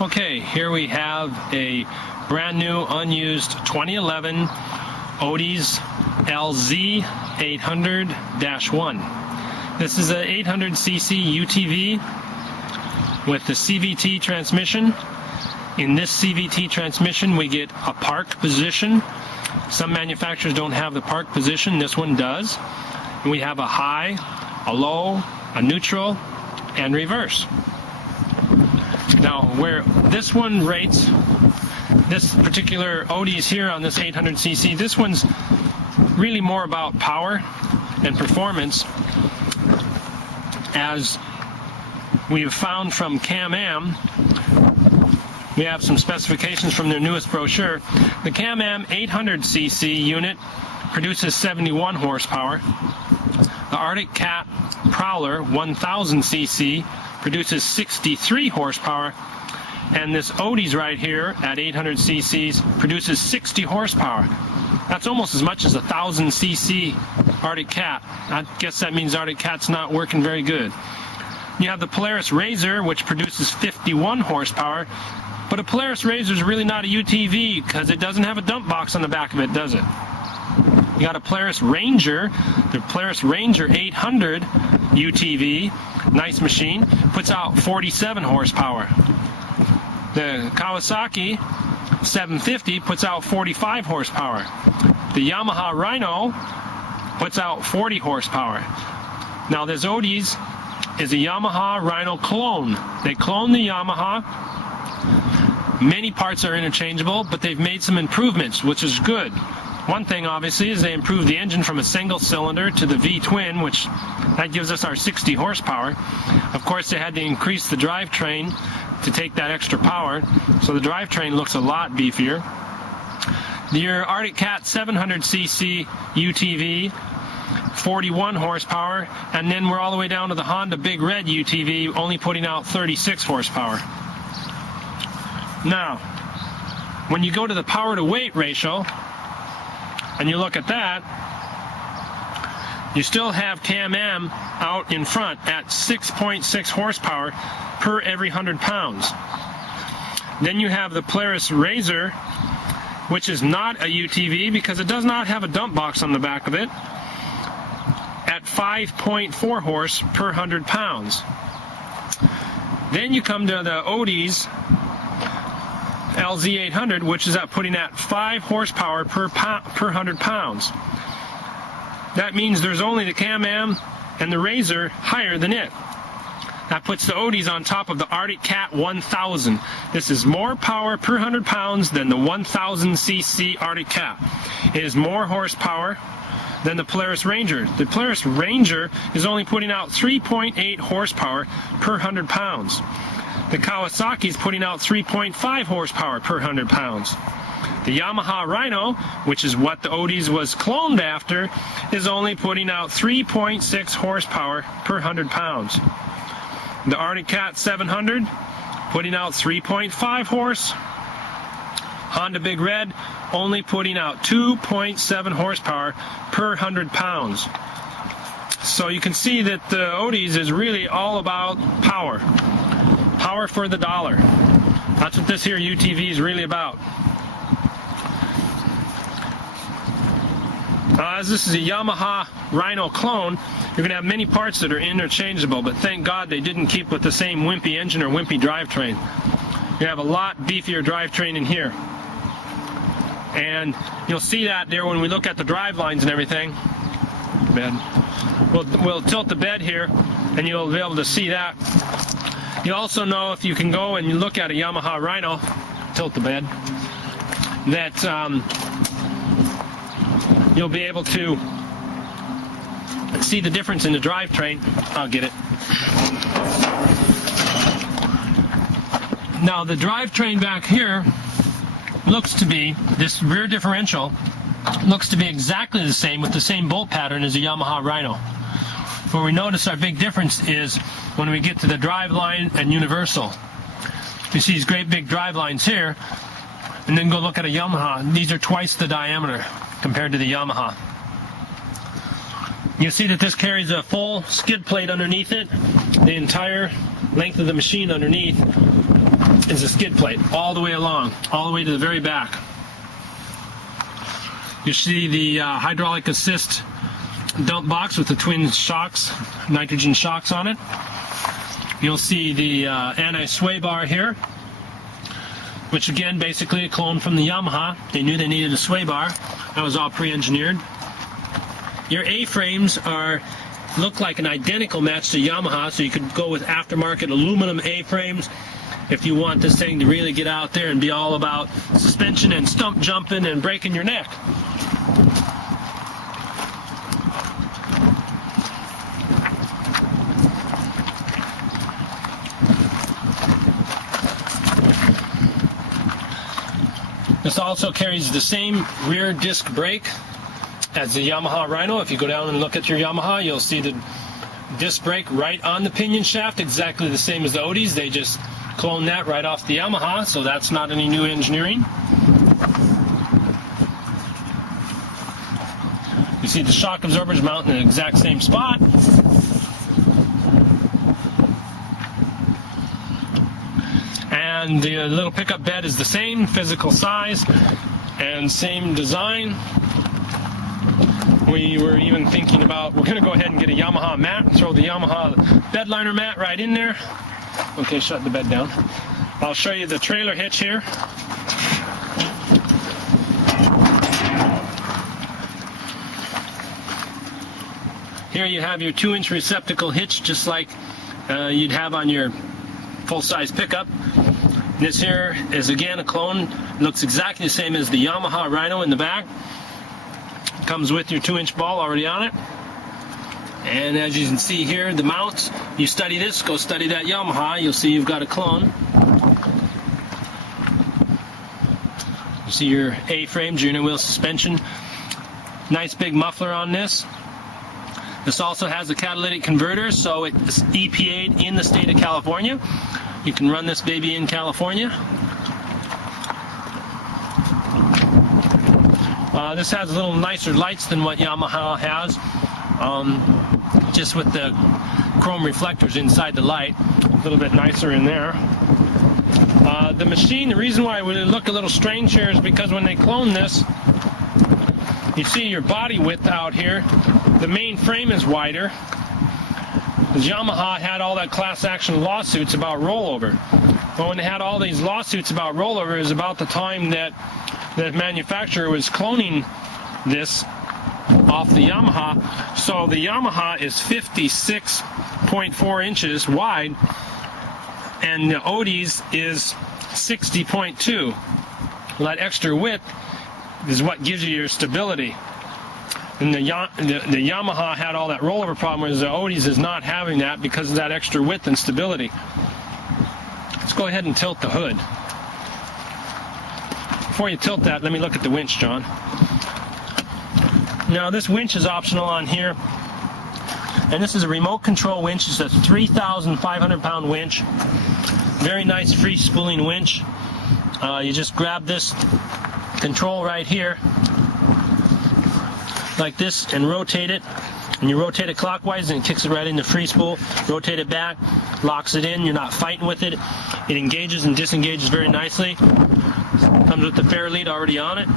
Okay, here we have a brand new unused 2011 Odes LZ800-1. This is an 800cc UTV with the CVT transmission. In this CVT transmission we get a park position. Some manufacturers don't have the park position, this one does. And we have a high, a low, a neutral, and reverse. Now, where this one rates, this particular Odes here on this 800cc, this one's really more about power and performance. As we have found from Can-Am, we have some specifications from their newest brochure. The Can-Am 800cc unit produces 71 horsepower. The Arctic Cat Prowler 1000cc produces 63 horsepower, and this Odes right here at 800 cc's produces 60 horsepower. That's almost as much as a 1000cc Arctic Cat. I guess that means Arctic Cat's not working very good. You have the Polaris Razor, which produces 51 horsepower, but a Polaris Razor is really not a UTV because it doesn't have a dump box on the back of it, does it? You got a Polaris Ranger, the Polaris Ranger 800 UTV, nice machine, puts out 47 horsepower. The Kawasaki 750 puts out 45 horsepower. The Yamaha Rhino puts out 40 horsepower. Now this Odes is a Yamaha Rhino clone. They cloned the Yamaha. Many parts are interchangeable, but they've made some improvements, which is good. One thing, obviously, is they improved the engine from a single cylinder to the V-twin, which that gives us our 60 horsepower. Of course, they had to increase the drivetrain to take that extra power, so the drivetrain looks a lot beefier. Your Arctic Cat 700cc UTV, 41 horsepower, and then we're all the way down to the Honda Big Red UTV, only putting out 36 horsepower. Now, when you go to the power to weight ratio, and you look at that, you still have Can-Am out in front at 6.6 horsepower per every 100 pounds. Then you have the Polaris Razor, which is not a UTV because it does not have a dump box on the back of it, at 5.4 horse per 100 pounds. Then you come to the Odes LZ800, which is putting at 5 horsepower per 100 pounds. That means there's only the Can-Am and the Razor higher than it. That puts the Odes on top of the Arctic Cat 1000. This is more power per 100 pounds than the 1000cc Arctic Cat. It is more horsepower than the Polaris Ranger. The Polaris Ranger is only putting out 3.8 horsepower per 100 pounds. The Kawasaki is putting out 3.5 horsepower per 100 pounds. The Yamaha Rhino, which is what the Odes was cloned after, is only putting out 3.6 horsepower per 100 pounds. The Arctic Cat 700 putting out 3.5 horse. Honda Big Red only putting out 2.7 horsepower per 100 pounds. So you can see that the Odes is really all about power. Power for the dollar. That's what this here UTV is really about. As this is a Yamaha Rhino clone, you're going to have many parts that are interchangeable, but thank God they didn't keep with the same wimpy engine or wimpy drivetrain. You have a lot beefier drivetrain in here. And you'll see that there when we look at the drive lines and everything. We'll tilt the bed here, and you'll be able to see that. You also know, if you can go and you look at a Yamaha Rhino, tilt the bed, that you'll be able to see the difference in the drivetrain. I'll get it. Now the drivetrain back here looks to be, this rear differential looks to be exactly the same with the same bolt pattern as a Yamaha Rhino. Where we notice our big difference is when we get to the drive line and universal. You see these great big drive lines here, and then go look at a Yamaha. These are twice the diameter compared to the Yamaha. You'll see that this carries a full skid plate underneath it, the entire length of the machine underneath. is a skid plate all the way along, all the way to the very back. You see the hydraulic assist dump box with the twin shocks, nitrogen shocks on it. You'll see the anti-sway bar here, which again, basically a clone from the Yamaha. They knew they needed a sway bar. That was all pre-engineered. Your A-frames look like an identical match to Yamaha, so you could go with aftermarket aluminum A-frames if you want this thing to really get out there and be all about suspension and stump jumping and breaking your neck. This also carries the same rear disc brake as the Yamaha Rhino. If you go down and look at your Yamaha, you'll see the disc brake right on the pinion shaft, exactly the same as the Odes. They just cloned that right off the Yamaha, so that's not any new engineering. You see the shock absorbers mount in the exact same spot. And the little pickup bed is the same physical size and same design. We were even thinking about, we're going to go ahead and get a Yamaha mat, throw the Yamaha bed liner mat right in there. Okay, shut the bed down. I'll show you the trailer hitch here. Here you have your 2-inch receptacle hitch, just like you'd have on your full-size pickup. This here is again a clone. Looks exactly the same as the Yamaha Rhino in the back. Comes with your 2-inch ball already on it. And as you can see here, the mounts, you study this, go study that Yamaha, you'll see you've got a clone. You see your A-frames, your inner wheel suspension. Nice big muffler on this. This also has a catalytic converter, so it's EPA'd in the state of California. You can run this baby in California. This has a little nicer lights than what Yamaha has, just with the chrome reflectors inside the light. A little bit nicer in there. The machine, the reason why it would look a little strange here is because when they clone this, you see your body width out here, the main frame is wider. Because Yamaha had all that class action lawsuits about rollover. Well, when they had all these lawsuits about rollover, it was about the time that the manufacturer was cloning this off the Yamaha. So the Yamaha is 56.4 inches wide, and the Odes is 60.2. Well, that extra width is what gives you your stability. And the Yamaha had all that rollover problem, whereas the Odes is not having that because of that extra width and stability. Let's go ahead and tilt the hood. Before you tilt that, let me look at the winch, John. Now, this winch is optional on here. And this is a remote control winch. It's a 3,500 pound winch. Very nice free spooling winch. You just grab this control right here, like this, and rotate it. And you rotate it clockwise and it kicks it right into free spool. Rotate it back, locks it in. You're not fighting with it. It engages and disengages very nicely. Comes with the fair lead already on it.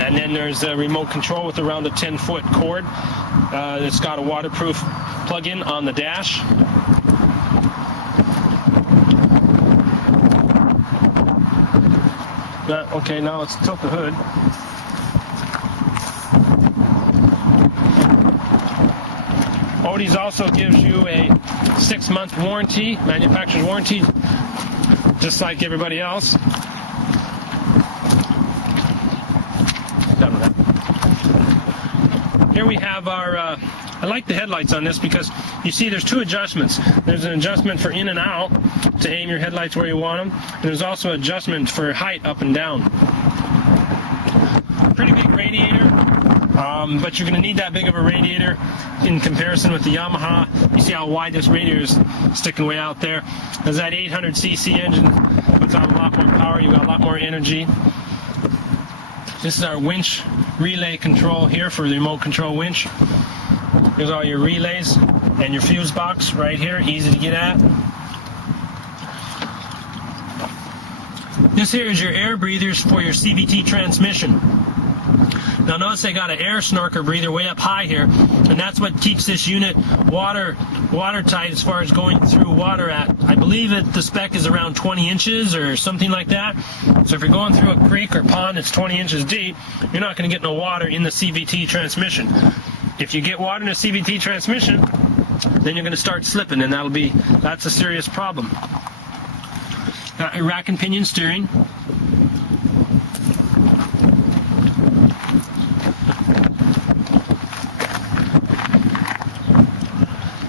And then there's a remote control with around a 10-foot cord. It's got a waterproof plug-in on the dash. Okay, now let's tilt the hood. Odes also gives you a 6-month warranty, manufacturer's warranty, just like everybody else. Done with that. Here we have our, I like the headlights on this because you see there's 2 adjustments. There's an adjustment for in and out to aim your headlights where you want them. And there's also an adjustment for height up and down. Pretty big radiator. But you're going to need that big of a radiator in comparison with the Yamaha. You see how wide this radiator is sticking way out there. As that 800cc engine puts out a lot more power, you got a lot more energy. This is our winch relay control here for the remote control winch. Here's all your relays and your fuse box right here, easy to get at. This here is your air breathers for your CVT transmission. Now notice they got an air snorker breather way up high here, and that's what keeps this unit watertight as far as going through water at, I believe the spec is around 20 inches or something like that. So if you're going through a creek or pond that's 20 inches deep, you're not going to get no water in the CVT transmission. If you get water in a CVT transmission, then you're going to start slipping, and that's a serious problem. Rack and pinion steering.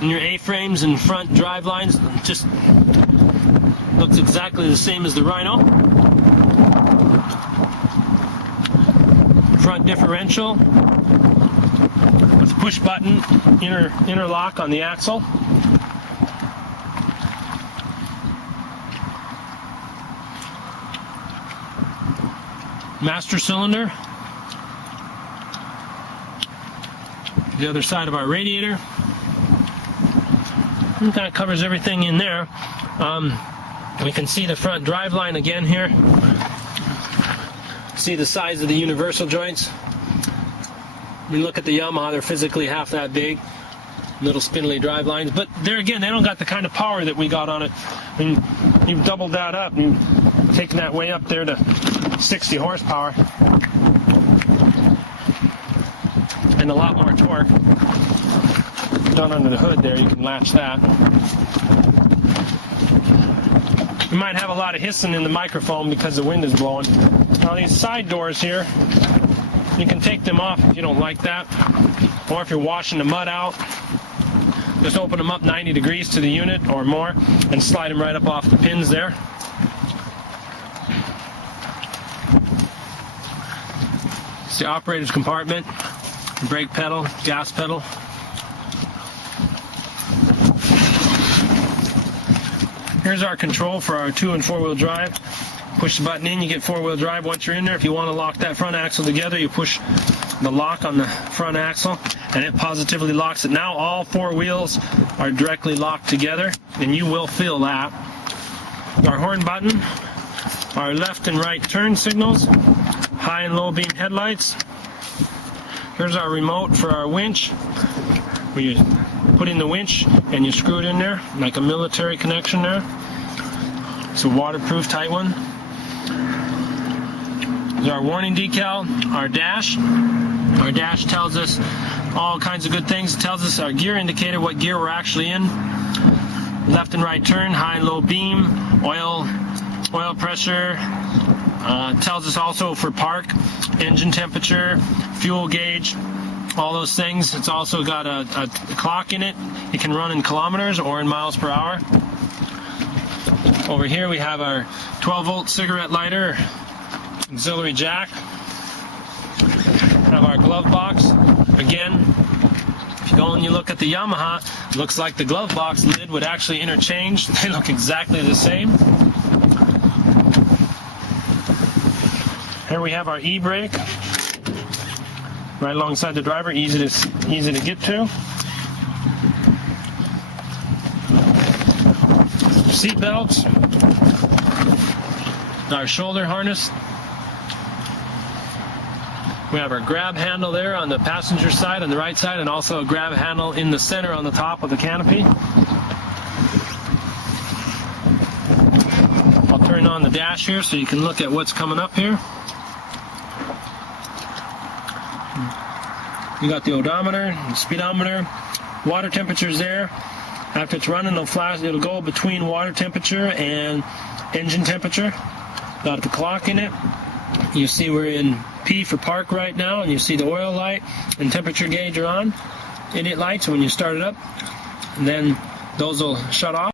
And your A-frames and front drive lines just looks exactly the same as the Rhino. Front differential with push button interlock on the axle. Master cylinder. The other side of our radiator. And that covers everything in there. We can see the front drive line again here. See the size of the universal joints. We look at the Yamaha, they're physically half that big. Little spindly drive lines, but there again, they don't got the kind of power that we got on it. I mean, you've doubled that up, and you've taken that way up there to 60 horsepower. And a lot more torque. Down under the hood there, you can latch that. You might have a lot of hissing in the microphone because the wind is blowing. Now these side doors here, you can take them off if you don't like that. Or if you're washing the mud out, just open them up 90 degrees to the unit or more and slide them right up off the pins there. It's the operator's compartment, brake pedal, gas pedal. Here's our control for our 2- and 4-wheel drive. Push the button in, you get 4-wheel drive once you're in there. If you want to lock that front axle together, you push the lock on the front axle, and it positively locks it. Now all 4 wheels are directly locked together, and you will feel that. Our horn button, our left and right turn signals, high and low beam headlights. Here's our remote for our winch, where you put in the winch and you screw it in there, like a military connection there. It's a waterproof tight one. There's our warning decal, our dash. Our dash tells us all kinds of good things. It tells us our gear indicator, what gear we're actually in. Left and right turn, high and low beam, oil pressure. Tells us also for park, engine temperature, fuel gauge, all those things. It's also got a clock in it. It can run in kilometers or in miles per hour. Over here we have our 12-volt cigarette lighter, auxiliary jack. Have our glove box. Again, if you go and you look at the Yamaha, it looks like the glove box lid would actually interchange. They look exactly the same. Here we have our e-brake, right alongside the driver, easy to get to. Seat belts, our shoulder harness. We have our grab handle there on the passenger side, on the right side, and also a grab handle in the center on the top of the canopy. I'll turn on the dash here so you can look at what's coming up here. You got the odometer, the speedometer, water temperature's there. After it's running, it'll go between water temperature and engine temperature. Got the clock in it. You see we're in P for park right now, and you see the oil light and temperature gauge are on. Idiot lights when you start it up. And then those will shut off.